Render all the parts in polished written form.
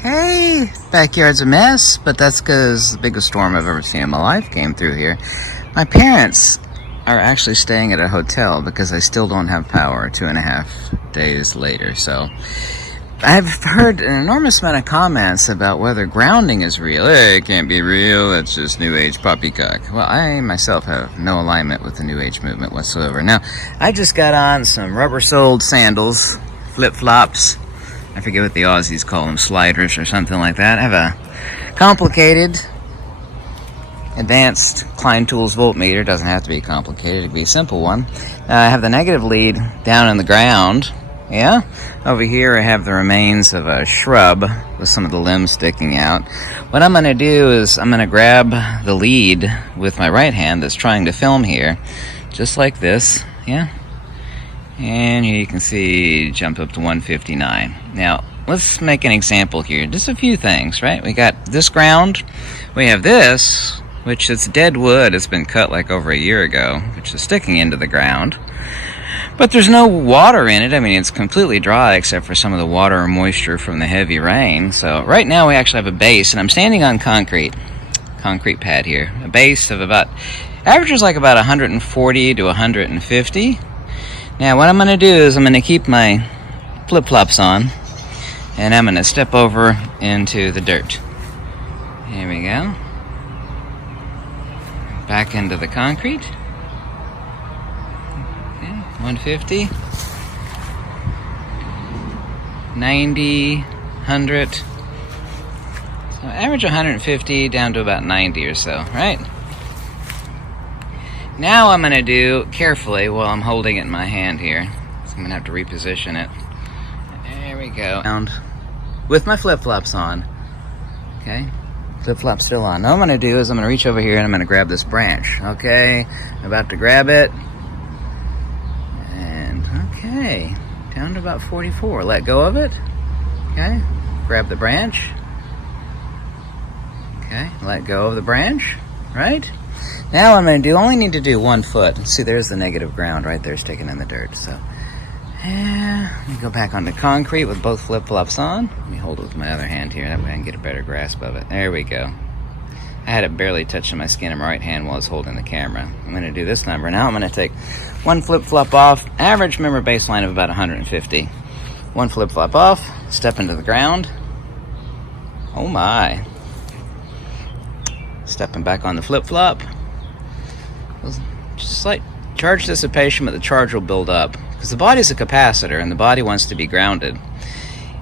Hey, backyard's a mess, but that's because the biggest storm I've ever seen in my life came through here. My parents are actually staying at a hotel because I still don't have power 2.5 days later. So I've heard an enormous amount of comments about whether grounding is real. Hey, it can't be real, it's just New Age poppycock. Well, I myself have no alignment with the New Age movement whatsoever. Now, I just got on some rubber-soled sandals, flip-flops. I forget what the Aussies call them, sliders or something like that. I have a complicated, advanced Klein Tools voltmeter. Doesn't have to be complicated, it could be a simple one. I have the negative lead down in the ground. Yeah, over here I have the remains of a shrub with some of the limbs sticking out. What I'm going to do is I'm going to grab the lead with my right hand that's trying to film here, just like this, yeah? And here you can see jump up to 159. Now, let's make an example here. Just a few things, right? We got this ground. We have this, which is dead wood. It's been cut like over a year ago, which is sticking into the ground. But there's no water in it. I mean, it's completely dry except for some of the water or moisture from the heavy rain. So right now we actually have a base, and I'm standing on concrete pad here. A base of about, averages like about 140 to 150. Now what I'm going to do is I'm going to keep my flip-flops on, and I'm going to step over into the dirt. Here we go. Back into the concrete. 150, 90, 100, so average 150 down to about 90 or so, right? Now I'm going to do, carefully while I'm holding it in my hand here, so I'm going to have to reposition it. There we go. With my flip-flops on, okay? Flip-flops still on. Now what I'm going to do is I'm going to reach over here and I'm going to grab this branch, okay? I'm about to grab it. Okay, down to about 44. Let go of it. Okay, grab the branch. Okay, let go of the branch. Right? Now what I'm going to do, only need to do 1 foot. See, there's the negative ground right there sticking in the dirt. So, let me go back onto concrete with both flip-flops on. Let me hold it with my other hand here. That way I can get a better grasp of it. There we go. I had it barely touching my skin in my right hand while I was holding the camera. I'm going to do this number. Now I'm going to take 1 flip-flop off. Average, remember, baseline of about 150. 1 flip-flop off. Step into the ground. Oh my. Stepping back on the flip-flop. Just like charge dissipation, but the charge will build up. Because the body's a capacitor, and the body wants to be grounded.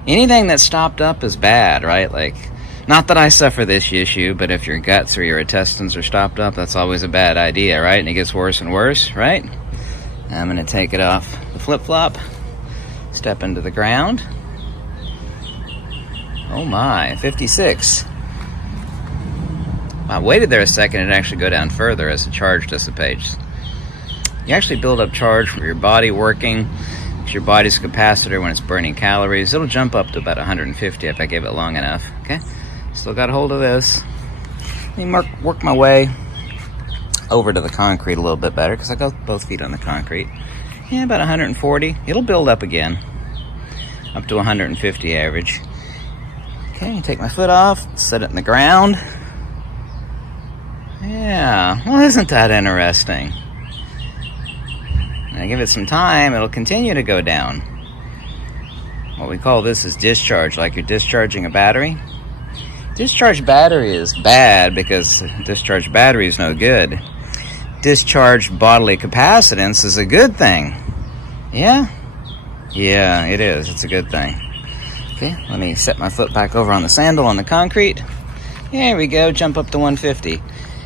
Anything that's stopped up is bad, right? Like, not that I suffer this issue, but if your guts or your intestines are stopped up, that's always a bad idea, right? And it gets worse and worse, right? I'm going to take it off the flip-flop, step into the ground. Oh my, 56. I waited there a second and actually go down further as the charge dissipates. You actually build up charge from your body working. It's your body's capacitor when it's burning calories. It'll jump up to about 150 if I give it long enough, okay? Still got a hold of this. Let me work my way over to the concrete a little bit better because I got both feet on the concrete. Yeah, about 140. It'll build up again, up to 150 average. Okay, take my foot off, set it in the ground. Yeah, well, isn't that interesting? And I give it some time, it'll continue to go down. What we call this is discharge, like you're discharging a battery. Discharge battery is bad because discharge battery is no good. Discharged bodily capacitance is a good thing. Yeah? Yeah, it is. It's a good thing. Okay, let me set my foot back over on the sandal on the concrete. There we go, jump up to 150.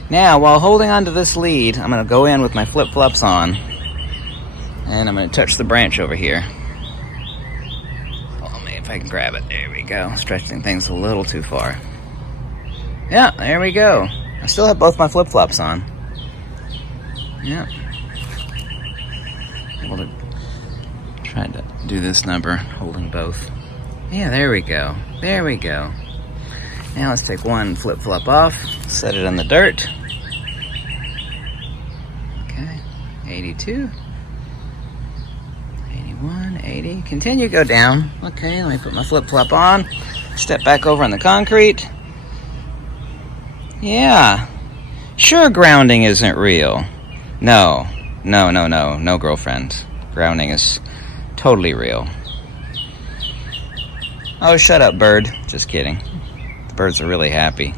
Now, while holding onto this lead, I'm going to go in with my flip-flops on. And I'm going to touch the branch over here. Hold on, if I can grab it. There we go. Stretching things a little too far. Yeah, there we go. I still have both my flip-flops on. Yeah. Able to try to do this number holding both. Yeah, there we go. There we go. Now let's take 1 flip-flop off, set it in the dirt. Okay, 82. 81, 80. Continue, go down. Okay, let me put my flip-flop on. Step back over on the concrete. Yeah. Sure, grounding isn't real. No, girlfriend. Grounding is totally real. Oh, shut up, bird. Just kidding. The birds are really happy.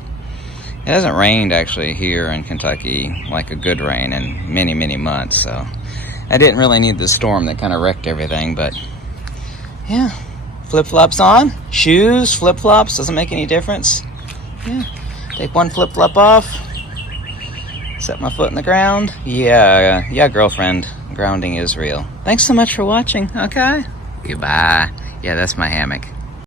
It hasn't rained, actually, here in Kentucky, like a good rain, in many, many months, so I didn't really need the storm that kind of wrecked everything, but yeah. Flip-flops on. Shoes, flip-flops, doesn't make any difference. Yeah. Take one flip-flop off. Set my foot in the ground. Yeah, girlfriend. Grounding is real. Thanks so much for watching, okay? Goodbye. Yeah, that's my hammock.